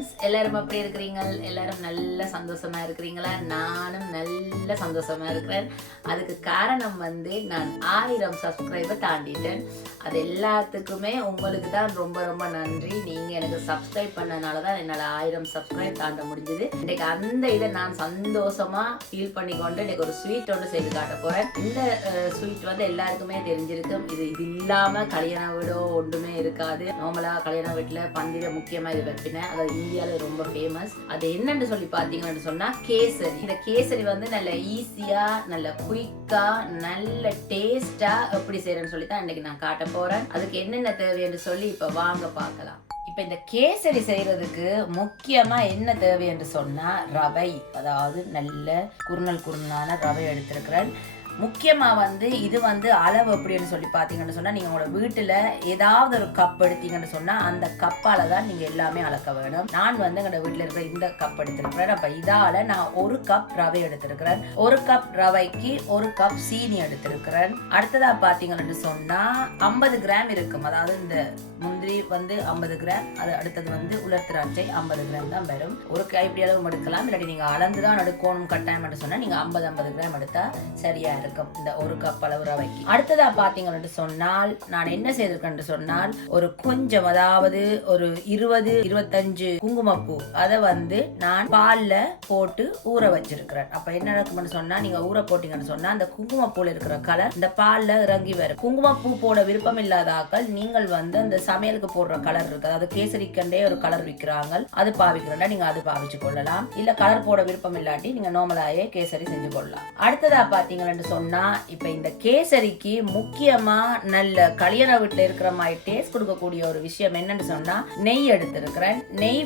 Friends, எல்லாரும் எப்படி இருக்கிறீங்க? எல்லாரும் நல்ல சந்தோஷமா இருக்கிறீங்களா? நானும் நல்ல சந்தோஷமா இருக்கிறேன். அதுக்கு காரணம் நான் 1000 சப்ஸ்கிரைபர் தாண்டிட்டேன். அது எல்லாத்துக்குமே உங்களுக்கு தான் ரொம்ப ரொம்ப நன்றி. நீங்க எனக்கு சப்ஸ்கிரைப் பண்ணனால தான் என்னால் 1000 சப்ஸ்கிரைப் தாண்ட முடிஞ்சது. இன்னைக்கு அந்த இதை நான் சந்தோஷமா ஃபீல் பண்ணிக்கொண்டு இன்னைக்கு ஒரு ஸ்வீட் ஒன்று செய்து காட்ட போறேன். இந்த ஸ்வீட் எல்லாருக்குமே தெரிஞ்சிருக்கும். இது இல்லாம கல்யாண வீடோ ஒன்றுமே இருக்காது. நார்மலா கல்யாண வீட்டுல பந்திர முக்கியமா இது வைப்பினேன். அது இந்தியாவில் ரொம்ப ஃபேமஸ். அது என்னன்னு சொல்லி பார்த்தீங்கன்னு சொன்னா கேசரி. இந்த கேசரி நல்ல ஈஸியா, நல்ல குயிக்கா, நல்ல டேஸ்டா எப்படி செய்யறேன்னு சொல்லி தான் இன்னைக்கு நான் காட்ட போறேன். அதுக்கு என்னென்ன தேவைன்னு சொல்லி இப்ப வாங்க பார்க்கலாம். இப்ப இந்த கேசரி செய்யறதுக்கு முக்கியமா என்ன தேவை என்று சொன்னா ரவை, அதாவது நல்ல குறுனலான ரவை எடுத்திருக்கிறேன். முக்கியமா இது அளவு எப்படின்னு சொல்லி பாத்தீங்கன்னு சொன்னா, நீங்க உங்களோட வீட்டுல ஏதாவது ஒரு கப் எடுத்தீங்கன்னு சொன்னா அந்த கப்பால தான் நீங்க எல்லாமே அளக்க வேணும். நான் எங்களோட வீட்டுல இருக்கிற இந்த கப் எடுத்திருக்கிறேன். அப்ப இதால நான் 1 கப் ரவை எடுத்திருக்கிறேன். 1 கப் ரவைக்கு 1 கப் சீனி எடுத்திருக்கிறேன். அடுத்ததா பாத்தீங்கன்னு சொன்னா 50 கிராம் இருக்கும். அதாவது இந்த முந்திரி 50 கிராம், அது அடுத்தது உலர் திராட்சை 50 கிராம் தான் வரும். ஒரு கைப்பிடி அளவு எடுக்கலாம், இல்லாட்டி நீங்க அளந்துதான் எடுக்கணும் கட்டாயம் சொன்னா நீங்க 50 கிராம் எடுத்தா சரியா இருக்கும் இந்த 1 கப் அளவு ரவைக்கு. அடுத்ததா பாத்தீங்கன்னு சொன்னால் நான் என்ன செய்திருக்கேன் சொன்னால், ஒரு கொஞ்சம், அதாவது ஒரு 20-25 குங்குமப்பூ அதை நான் பால்ல போட்டு ஊற வச்சிருக்கிறேன். அப்ப என்ன நடக்கும்னு சொன்னா, நீங்க ஊற போட்டீங்கன்னு சொன்னா அந்த குங்குமப்பூல இருக்கிற கலர் இந்த பால்ல இறங்கி வரும். குங்குமப்பூ போட விருப்பம் இல்லாதாக்கள் நீங்கள் அந்த சமையலுக்கு போடுற கலர் இருக்கு, அதாவது கேசரிக்கண்டே ஒரு கலர் விற்கிறாங்க, அது பாவிக்கிறா நீங்க அது பாவிச்சு கொள்ளலாம். இல்ல கலர் போட விருப்பம் இல்லாட்டி நீங்க நார்மலாயே கேசரி செஞ்சு கொள்ளலாம். அடுத்ததா பாத்தீங்கன்னு சொன்னா, இப்ப இந்த கேசரிக்கு முக்கியமா நல்ல கல்யாண வீட்டுல இருக்கிற மாதிரி டேஸ்ட் கொடுக்கக்கூடிய ஒரு விஷயம் என்னன்னு சொன்னா நெய் எடுத்திருக்கிறேன். நெய்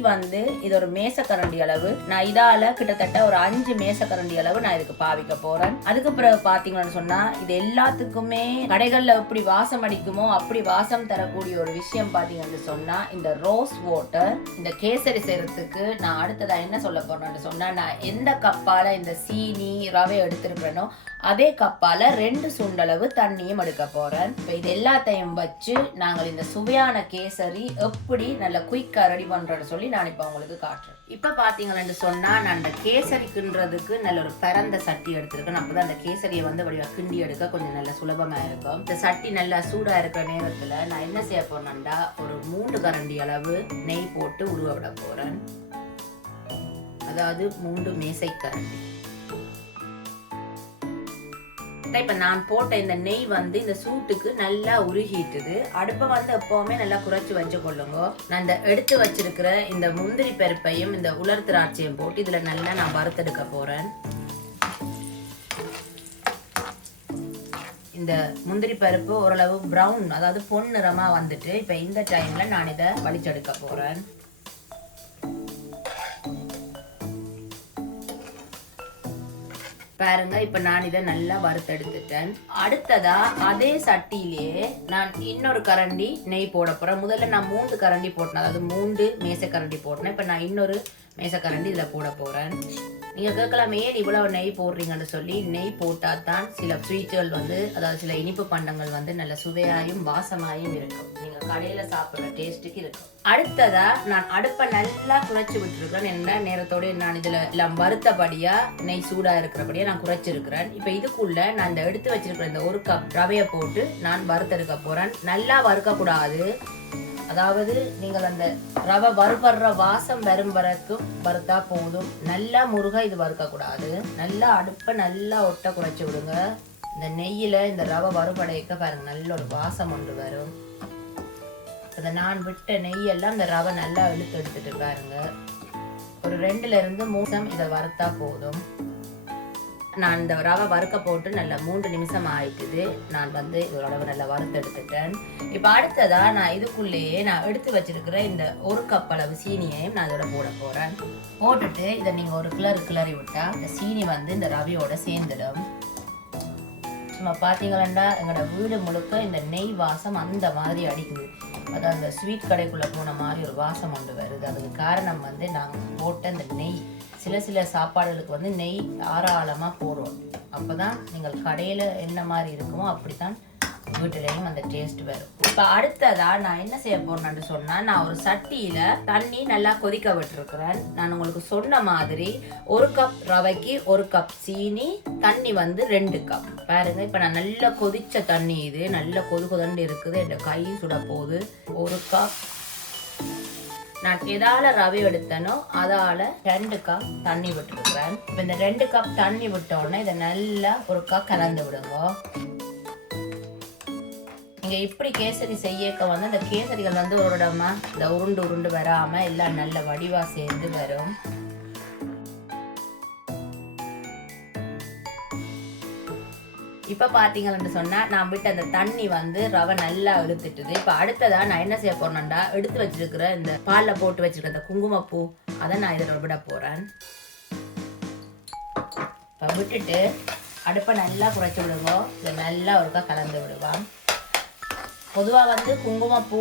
இது ஒரு மேசக்கரண்டி அளவு. நான் இதால கிட்டத்தட்ட ஒரு 5 மேசக்கரண்டி அளவு நான் இதுக்கு பாவிக்க போறேன். அதுக்கு பிறகு பாத்தீங்கன்னு சொன்னா, இது எல்லாத்துக்குமே கடைகள்ல எப்படி வாசம் அடிக்குமோ அப்படி வாசம் தரக்கூடிய ஒரு விஷயம் பாத்தீங்கன்னு சொன்னா இந்த ரோஸ் வாட்டர். இந்த கேசரி செய்யறதுக்கு நான் அடுத்ததா என்ன சொல்ல போறேன்னு சொன்னா, நான் எந்த கப்பால இந்த சீனி ரவை எடுத்திருக்கிறேனோ அதே கப்பால 2 சுண்டளவு தண்ணியும் எடுக்க போறேன். இப்ப இது எல்லாத்தையும் வச்சு நாங்கள் இந்த சுவையான கேசரி எப்படி நல்ல குயிக்கா ரெடி பண்றேன்னு சொல்லி நான் இப்ப உங்களுக்கு காட்டுறேன். இப்ப பாத்தீங்கன்னு சொன்னா, நான் இந்த கேசரி கிண்டுறதுக்கு நல்ல ஒரு பரந்த சட்டி எடுத்திருக்கேன். அப்பதான் அந்த கேசரியை வடிவா கிண்டி எடுக்க கொஞ்சம் நல்ல சுலபமா இருக்கும். இந்த சட்டி நல்லா சூடா இருக்கிற நேரத்துல நான் என்ன செய்ய போறேன்னா, ஒரு 3 கரண்டி அளவு நெய் போட்டு உருவ விட போறேன். அதாவது 3 மேசை கரண்டி. இப்ப நான் போட்ட இந்த நெய் இந்த சூட்டுக்கு நல்லா உருகிட்டுது. அடுப்பை எப்பவுமே நல்லா குறைச்சு வச்சு கொள்ளுங்க. நான் இந்த எடுத்து வச்சிருக்கிற இந்த முந்திரி பருப்பையும் இந்த உலர் திராட்சையும் போட்டு இதுல நல்லா நான் வறுத்தெடுக்க போறேன். இந்த முந்திரி பருப்பு ஓரளவு பிரவுன், அதாவது பொன்னிறமா வந்துட்டு இப்ப இந்த டைம்ல நான் இதை வலிச்செடுக்க போறேன். பாருங்க, இப்ப நான் இதை நல்லா வறுத்தெடுத்துட்டேன். அடுத்ததா அதே சட்டியிலேயே நான் இன்னொரு கரண்டி நெய் போட போறேன். முதல்ல நான் 3 கரண்டி போட்டேன், அதாவது 3 மேசை கரண்டி போட்டேன். இப்ப நான் இன்னொரு மேசை கரண்டி இதுல போட போறேன். நீங்க கேட்கலாம், ஏன் இவ்வளவு நெய் போடுறீங்கன்னு சொல்லி. நெய் போட்டா தான் சில ஸ்வீட்டுகள் அதாவது சில இனிப்பு பண்டங்கள் நல்ல சுவையாயும் வாசமாயும் இருக்கும். நீங்க கடையில சாப்பிடுற டேஸ்ட்டுக்கு இருக்கும். அடுத்ததா நான் அடுப்பை நல்லா குறைச்சு விட்டுருக்கேன். என்ன நேரத்தோட நான் இதுல எல்லாம் வருத்தபடியா நெய் சூடா இருக்கிறபடியா நான் குறைச்சிருக்கிறேன். இப்ப இதுக்குள்ள நான் இந்த எடுத்து வச்சிருக்கிற இந்த 1 கப் ரவையை போட்டு நான் வறுத்தெடுக்க போறேன். நல்லா வறுக்க கூடாது, அதாவது நீங்கள் அந்த ரவை வறுபடுற வாசம் வரும் வரைக்கும் வறுத்தா போதும். நல்லா முருகா இது வறுக்க கூடாது. நல்லா அடுப்பை நல்லா ஒட்ட குறைச்சு விடுங்க. இந்த நெய்யில இந்த ரவை வறுபடைக்க பாருங்க, நல்ல ஒரு வாசம் ஒன்று வரும். அதை நான் விட்ட நெய்யெல்லாம் இந்த ரவை நல்லா எடுத்துட்டு பாருங்க. ஒரு 2-3 நிமிஷம் இதை வறுத்தா போதும். நான் இந்த ரவை வறுக்க போட்டு நல்லா 3 நிமிஷம் ஆயிட்டுது. நான் இதோட நல்லா வறுத்து எடுத்துட்டேன். இப்ப அடுத்ததா நான் இதுக்குள்ளேயே நான் எடுத்து வச்சிருக்கிற இந்த 1 கப் அளவு சீனியையும் நான் இதோட போட போறேன். போட்டுட்டு இதை நீங்க ஒரு கிளறி விட்டா இந்த சீனி இந்த ரவையோட சேர்ந்துடும். சும்மா பாத்தீங்கன்னா எங்களோட வீடு முழுக்க இந்த நெய் வாசம் அந்த மாதிரி அடிக்குது. அதாவது அந்த ஸ்வீட் கடைக்குள்ள போன மாதிரி ஒரு வாசம் ஒன்று வருது. அதுக்கு காரணம் நாங்கள் போட்ட இந்த நெய். சில சாப்பாடுகளுக்கு நெய் தாராளமாக போடுறோம். அப்போதான் நீங்கள் கடையில் என்ன மாதிரி இருக்குமோ அப்படித்தான் வீட்டிலையும் அந்த டேஸ்ட் வரும். இப்போ அடுத்ததா நான் என்ன செய்ய போறேன்னு சொன்னா, நான் ஒரு சட்டியில தண்ணி நல்லா கொதிக்க விட்டுருக்கிறேன். நான் உங்களுக்கு சொன்ன மாதிரி 1 கப் ரவைக்கு 1 கப் சீனி, தண்ணி வந்து 2 கப். பாருங்க, இப்போ நான் நல்லா கொதிச்ச தண்ணி, இது நல்ல கொதிண்டு இருக்குது. என் கை சுட போகுது. 1 கப் நான் எதால ரவை எடுத்தனோ அதால 2 கப் தண்ணி விட்டுருக்கிறேன். இப்போ இந்த 2 கப் தண்ணி விட்டோடனே இதை நல்லா ஒருக்கா கலந்து விடுங்க. நீங்க இப்படி கேசரி செய்யக்க வந்து அந்த கேசரிகள் வந்து ஒரு இடமா இந்த உருண்டு வராம எல்லாம் நல்ல வடிவா சேர்ந்து வரும். இப்ப பாத்தீங்கன்னு சொன்னா நான் விட்டு அந்த தண்ணி வந்து ரவை நல்லா இழுத்துட்டுது. இப்ப அடுத்ததா நான் என்ன செய்ய போறேன்டா, எடுத்து வச்சிருக்கிற இந்த பால்ல போட்டு வச்சிருக்க இந்த குங்குமப்பூ அதை நான் இதில் விட போறேன். இப்ப விட்டுட்டு அடுப்பை நல்லா குறைச்சி விடுங்க. இதை நல்லா ஒருக்கா கலந்து விடுவான். பொதுவாக வந்து குங்குமப்பூ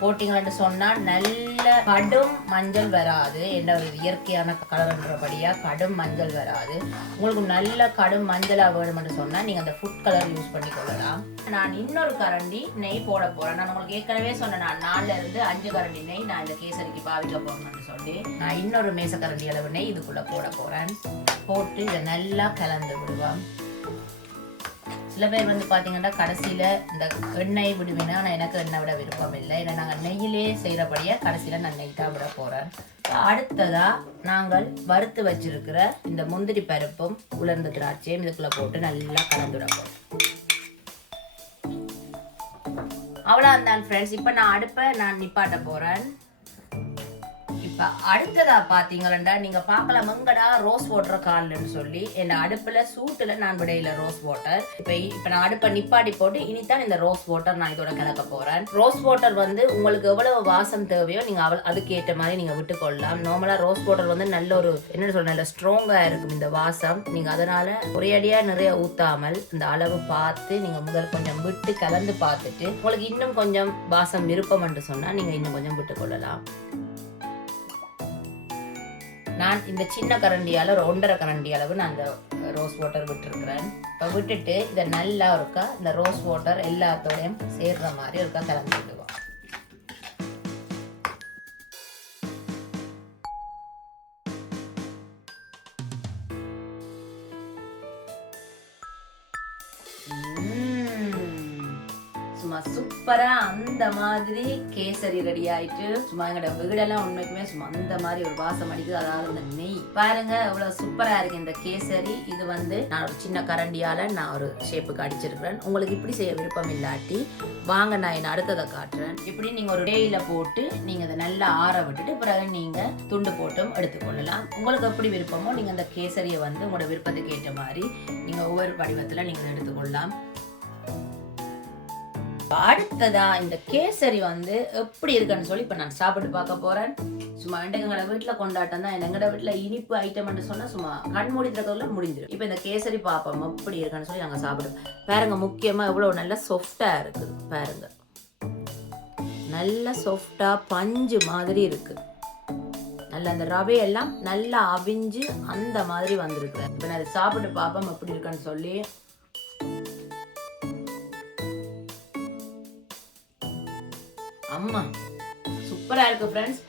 போட்டிங்கன்னு சொன்னால் நல்ல கடும் மஞ்சள் வராது. என்ன ஒரு இயற்கையான கலர்ன்றபடியா கடும் மஞ்சள் வராது. உங்களுக்கு நல்ல கடும் மஞ்சளாக வேணும்னு சொன்னால் நீங்கள் அந்த ஃபுட் கலர் யூஸ் பண்ணி கொள்ளலாம். நான் இன்னொரு கரண்டி நெய் போட போகிறேன். நான் உங்களுக்கு ஏற்கனவே சொன்னேன், நான் 4 இருந்து 5 கரண்டி நெய் நான் இந்த கேசரிக்கு பாவிக்க போகிறேன்னு சொல்லி நான் இன்னொரு மேசக்கரண்டி அளவு நெய் இதுக்குள்ளே போட போகிறேன். போட்டு இதை நல்லா கலந்து விடுவேன். சில பேர் வந்து பார்த்தீங்கன்னா கடைசியில் இந்த எண்ணெய் விடுவேன். ஆனால் எனக்கு எண்ணெய் விட விருப்பம் இல்லை. ஏன்னா நாங்கள் நெய்யிலே செய்கிறபடியாக கடைசியில் நான் நெய் தான் விட போகிறேன். அடுத்ததாக நாங்கள் வறுத்து வச்சிருக்கிற இந்த முந்திரி பருப்பும் உலர்ந்த திராட்சையும் இதுக்குள்ளே போட்டு நல்லா கலந்துவிட போகிறோம். அவ்வளோதான் ஃப்ரெண்ட்ஸ். இப்போ நான் அடுப்பை நிப்பாட்ட போகிறேன். இப்போ அடுத்ததா பார்த்தீங்களா, நீங்கள் பார்க்கலாம் எங்கடா ரோஸ் வாட்டர் கால்னு சொல்லி என் அடுப்பில் சூட்டில் நான் விடையில ரோஸ் வாட்டர். இப்போ நான் அடுப்பை நிப்பாட்டி போட்டு இனித்தான் இந்த ரோஸ் வாட்டர் நான் இதோட கலக்க போகிறேன். ரோஸ் வாட்டர் வந்து உங்களுக்கு எவ்வளவு வாசம் தேவையோ நீங்கள் அதுக்கேற்ற மாதிரி நீங்கள் விட்டுக்கொள்ளலாம். நார்மலாக ரோஸ் வாட்டர் வந்து நல்ல ஒரு என்ன சொல்ல நல்ல ஸ்ட்ராங்காக இருக்கும் இந்த வாசம். நீங்கள் அதனால் ஒரேடியாக நிறைய ஊற்றாமல் இந்த அளவு பார்த்து நீங்கள் முதல் கொஞ்சம் விட்டு கலந்து பார்த்துட்டு உங்களுக்கு இன்னும் கொஞ்சம் வாசம் விருப்பம் என்று சொன்னால் நீங்கள் இன்னும் கொஞ்சம் விட்டுக்கொள்ளலாம். நான் இந்த சின்ன கரண்டியால் ஒரு 1.5 கரண்டி அளவு நான் இந்த ரோஸ் வாட்டர் விட்டுருக்கிறேன். இப்போ விட்டுட்டு இதை நல்லா இருக்கா இந்த ரோஸ் வாட்டர் எல்லாத்தோடையும் சேர்ற மாதிரி இருக்கா கலந்து விடுவோம். சும்மா சூப்பரா அந்த மாதிரி கேசரி ரெடி ஆயிட்டு சும்மா எங்கட வீடெல்லாம் உண்மைக்குமே சும்மா அந்த மாதிரி ஒரு வாசம் அடிக்குது. அதாவது அந்த நெய் பாருங்க எவ்வளவு சூப்பரா இருக்கு இந்த கேசரி. இது வந்து நான் ஒரு சின்ன கரண்டியால நான் ஒரு ஷேப்புக்கு அடிச்சிருக்கிறேன். உங்களுக்கு இப்படி செய்ய விருப்பம் இல்லாட்டி வாங்க நான் என்ன அடுத்ததை காட்டுறேன். இப்படி நீங்க ஒரு டேயில போட்டு நீங்க அதை நல்லா ஆற விட்டுட்டு பிறகு நீங்க துண்டு போட்டும் எடுத்துக்கொள்ளலாம். உங்களுக்கு எப்படி விருப்பமோ நீங்க அந்த கேசரியை வந்து உங்களோட விருப்பத்துக்கு ஏற்ற மாதிரி நீங்க ஒவ்வொரு வடிவத்துல நீங்க எடுத்துக்கொள்ளலாம். அடுத்ததா இந்த கேசரி வந்து எப்படி இருக்குன்னு சொல்லி இப்ப நான் சாப்பிட்டு பார்க்க போறேன். சும்மா எங்களோட வீட்டுல கொண்டாட்டம் தான். எங்களோட வீட்டுல இனிப்பு ஐட்டம் சொன்னா சும்மா கண்மூடி திறக்கல முடிஞ்சிடும். இப்ப இந்த கேசரி பாப்போம் எப்படி இருக்குன்னு சொல்லி நாங்க சாப்பிடுவோம். பாருங்க, முக்கியமா எவ்வளவு நல்லா சாஃப்டா இருக்குது பாருங்க. நல்ல சாஃப்டா பஞ்சு மாதிரி இருக்கு. நல்ல அந்த ரவையெல்லாம் நல்லா அவிஞ்சு அந்த மாதிரி வந்திருக்கு. இப்ப நான் சாப்பிட்டு பாப்போம் எப்படி இருக்குன்னு சொல்லி. அம்மா சூப்பரா இருக்கு ஃப்ரெண்ட்ஸ்.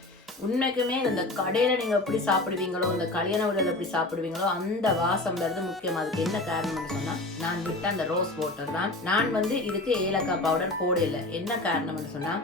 உண்மைக்குமே இந்த கடையில நீங்க எப்படி சாப்பிடுவீங்களோ இந்த கல்யாண வீடுல எப்படி சாப்பிடுவீங்களோ அந்த வாசம் வருது. முக்கியமா அதுக்கு என்ன காரணம்னு சொன்னா நான் விட்ட அந்த ரோஸ் வாட்டர் தான். நான் வந்து இதுக்கு ஏலக்காய் பவுடர் போடல. என்ன காரணம்னு சொன்னா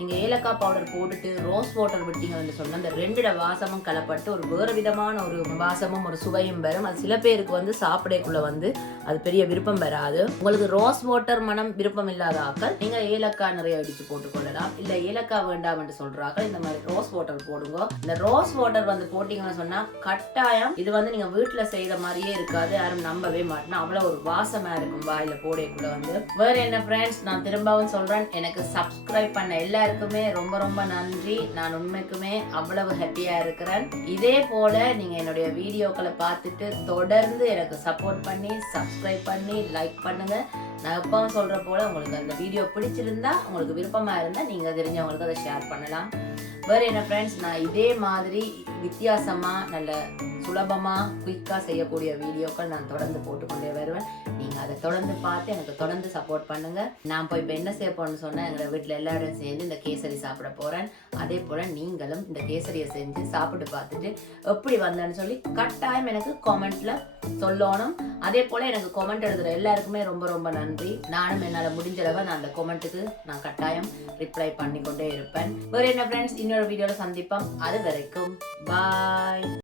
நீங்க ஏலக்காய் பவுடர் போட்டுட்டு ரோஸ் வாட்டர் விட்டீங்கன்னு சொன்னா அந்த 2 வாசமும் கலப்பட்டு ஒரு வேறு விதமான ஒரு வாசமும் ஒரு சுவையும் வரும். அது சில பேருக்கு வந்து சாப்பிடக்குள்ள வந்து அது பெரிய விருப்பம் வராது. உங்களுக்கு ரோஸ் வாட்டர் மனம் விருப்பம் இல்லாத ஆக்கள் நீங்க ஏலக்காய் நிறைய அடிச்சு போட்டுக்கொள்ளலாம். இல்ல ஏலக்காய் வேண்டாம் என்று சொல்றாங்க இந்த மாதிரி ரோஸ் வாட்டர் போடுங்க. இந்த ரோஸ் வாட்டர் வந்து போட்டீங்கன்னு சொன்னா கட்டாயம் இது வந்து நீங்க வீட்டுல செய்த மாதிரியே இருக்காது. யாரும் நம்பவே மாட்டேன். அவ்வளவு ஒரு வாசமா இருக்கும் வாயில போடக்குள்ள வந்து. வேற என்ன ஃப்ரெண்ட்ஸ், நான் திரும்பவும் சொல்றேன், எனக்கு சப்ஸ்கிரைப் பண்ண எல்லாருக்குமே ரொம்ப ரொம்ப நன்றி. நான் உண்மைக்குமே அவ்வளவு ஹாப்பியா இருக்கிறேன். இதே போல நீங்க என்னுடைய வீடியோக்களை பார்த்துட்டு தொடர்ந்து எனக்கு சப்போர்ட் பண்ணி சப்ஸ்கிரைப் பண்ணி லைக் பண்ணுங்க. நான் எப்பவும் சொல்கிற போல் உங்களுக்கு அந்த வீடியோ பிடிச்சிருந்தா, உங்களுக்கு விருப்பமாக இருந்தால் நீங்கள் தெரிஞ்சவங்களுக்கு அதை ஷேர் பண்ணலாம். வேறு என்ன ஃப்ரெண்ட்ஸ், நான் இதே மாதிரி வித்தியாசமாக நல்ல சுலபமாக குயிக்காக செய்யக்கூடிய வீடியோக்கள் நான் தொடர்ந்து போட்டுக்கொண்டே வருவேன். நீங்கள் அதை தொடர்ந்து பார்த்து எனக்கு தொடர்ந்து சப்போர்ட் பண்ணுங்கள். நான் இப்போ என்ன செய்ய போறேன்னு சொன்னால், எங்கள் வீட்டில் எல்லாரும் சேர்ந்து இந்த கேசரி சாப்பிட போகிறேன். அதே போல் நீங்களும் இந்த கேசரியை செஞ்சு சாப்பிட்டு பார்த்துட்டு எப்படி வந்தேன்னு சொல்லி கட்டாயம் எனக்கு காமெண்ட்டில் சொல்லணும். அதே போல் எனக்கு காமெண்ட் எழுதுகிற எல்லாருக்குமே ரொம்ப ரொம்ப நன்றி. நானும் என்னால் முடிஞ்ச அளவு நான் அந்த காமெண்ட்டுக்கு நான் கட்டாயம் ரிப்ளை பண்ணிக்கொண்டே இருப்பேன். வேறு என்ன ஃப்ரெண்ட்ஸ், இன்னொரு வீடியோவில் சந்திப்போம். அது வரைக்கும் பாய்.